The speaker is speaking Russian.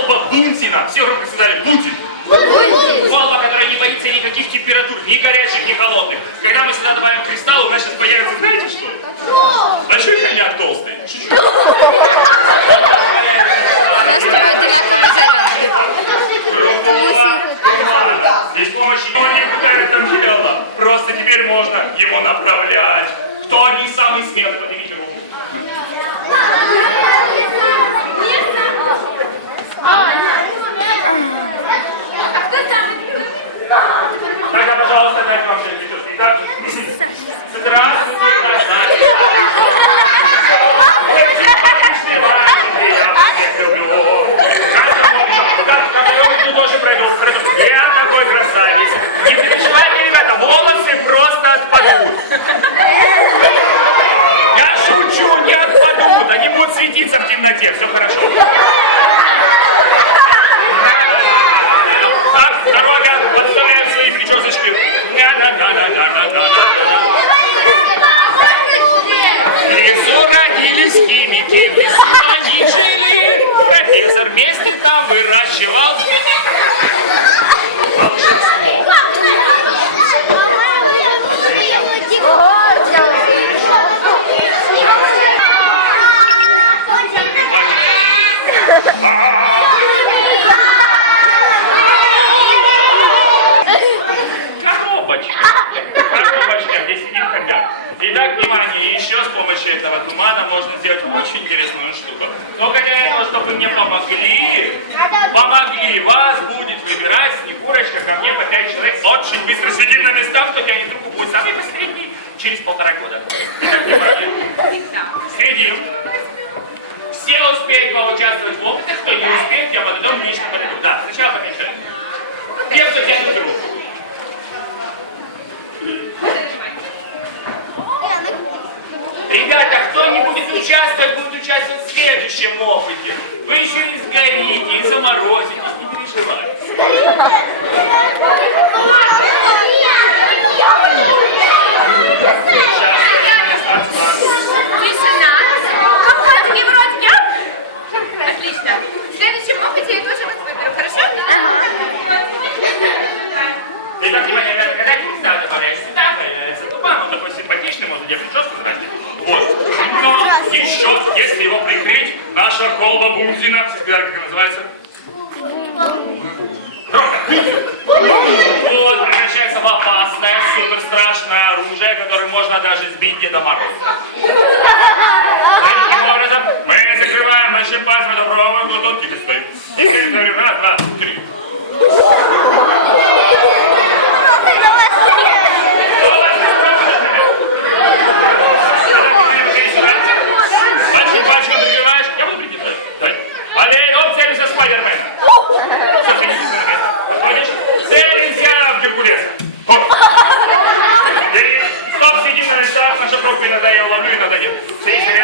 Колба Бунтина. Все громко сказали «Бутин». Колба, которая не боится никаких температур, ни горячих, ни холодных. Когда мы сюда добавим кристалл, у нас сейчас появится, знаете что? А Большой хомяк толстый. Шучу. Здесь помощи его никуда там дело. Просто теперь можно его направлять. Кто не самый смелый, поднимите руку. В темноте. Все хорошо. Тумана можно сделать очень интересную штуку. Только для этого, чтобы мне помогли, помогли, вас будет выбирать Снегурочка ко мне по пять человек. Очень быстро сидим на местах, кто тянет руку, будет самый последний через полтора года. Сидим. Все успеют поучаствовать в опытах, кто не успеет, я подойду, лично подойду. Да, сначала помешаем. Те, кто тянет кто не будет участвовать, будет участвовать в следующем опыте. Вы еще и сгорите, и заморозитесь, не переживайте. Еще, если его прикрыть, наша колба Бунзина, как она называется? Вот, превращается в опасное, супер страшное оружие, которое можно даже сбить Деда Мороза. Hallelujah. Say his.